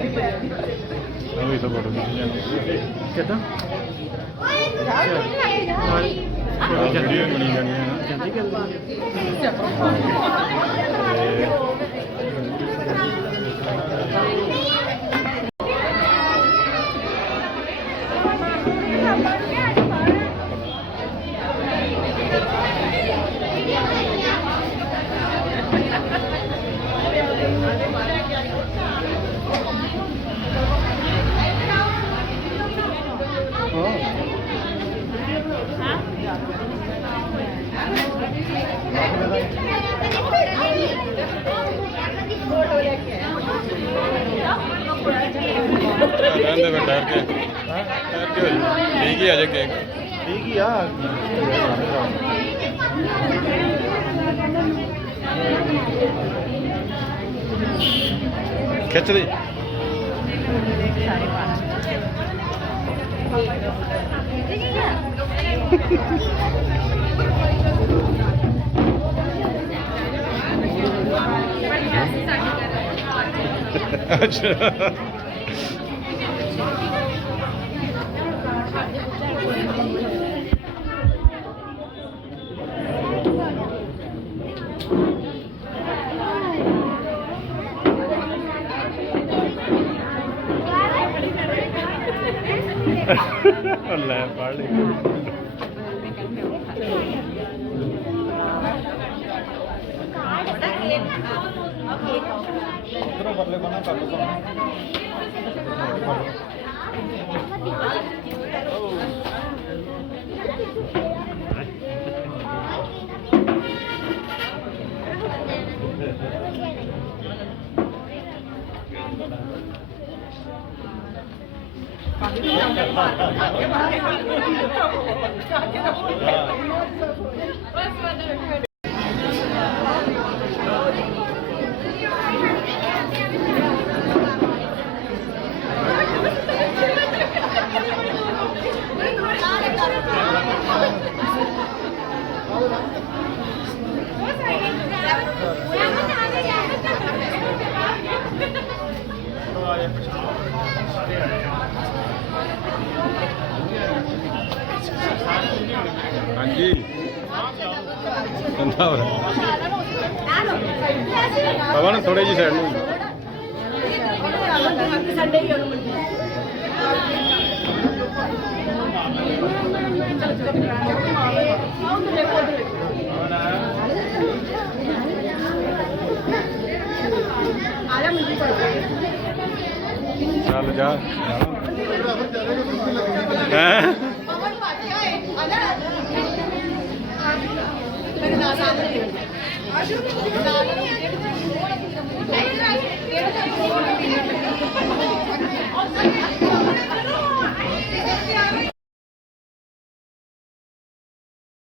ਵੀ ਤਾਂ ਫੋਟੋ ਖਿੱਚ ਜਾਣੀ ਕਿਦਾਂ ਵੀਡੀਓ ਬਣੀ ਜਾਣੀ ਹੈ ਜਲਦੀ रहने में ठहर के ठीक ही आ जाए केक ठीक ही आ खिंच दी अच्छा ਲੈ ਪੜ ਲੈ ਉਧਰੋਂ ਪਰਲੇ ਬਣਾ ਕਰ ਲਓ हाँ जी पवन थोड़े जी साइड में चल जा